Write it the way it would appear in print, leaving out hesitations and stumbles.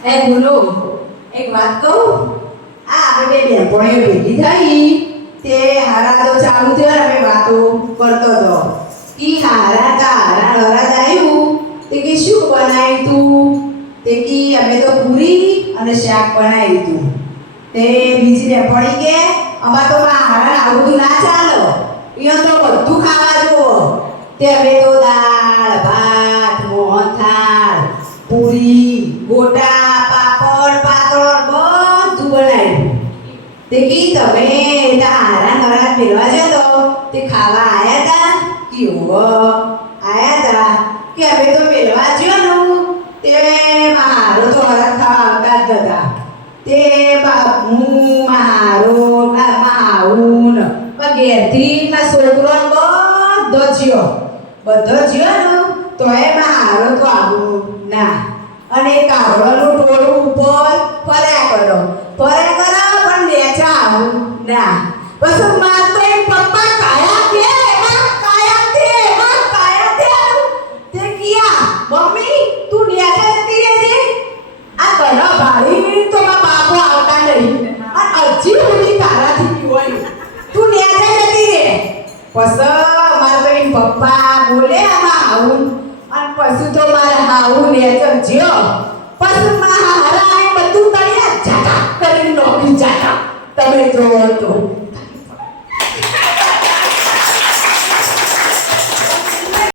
એ બોલો, એક વાત કહું. આ આપણે બે બેનપણીઓ ભેગી થઈ તે હારા તો ચાલુ થયો ને અમે વાતો કરતો હતો કે હારા તારા વરાદ આવ્યું તે કે શું બનાવ્યું તું તે કે અમે તો પૂરી અને શાક બનાવ્યું તું તે બીજી બેનપણી કે અમાર તો હારા આવું બધું ના ચાલો અહીંયા તો બધું ખાવા જુઓ તે અમે તો દાળ ભાત મોહનથાળ પૂરી ગોટા પાપડ પાતળ બધું બનાવ્યું તે કી તમે તારા નવરાત મેળવા છે તો તે ખાવા આયા તા કેવો આયા તા કે અમે તો મેળવા જ્યો નું તે મારો તો હરા ખાવા આવતા જ હતા તે હું મારો માઉન ઘેરથી ના છોકરો બધો જ્યો નું તો એ મારો તો આવું ના અને કાગળનું ટોળું ઉપર ફર્યા કરો પણ નેચા આવું ના પછી માર તો એ પપ્પા કાયા તે કિયા મમ્મી તું નેચા જતી રહેજે આ ઘણા ભાઈ તો મારા બાપો આવતા નહીં અને હજી સુધી તારાથી હોય તું નેચા જતી રહે પછી મારા તો એમ પપ્પા બોલે આમાં આવું અને પછી તો મારા હાવું નેચર જ્યો પછી મારા હારા બધું તળિયા જાટા કરીને નોકરી જાટા તમે જોવો તો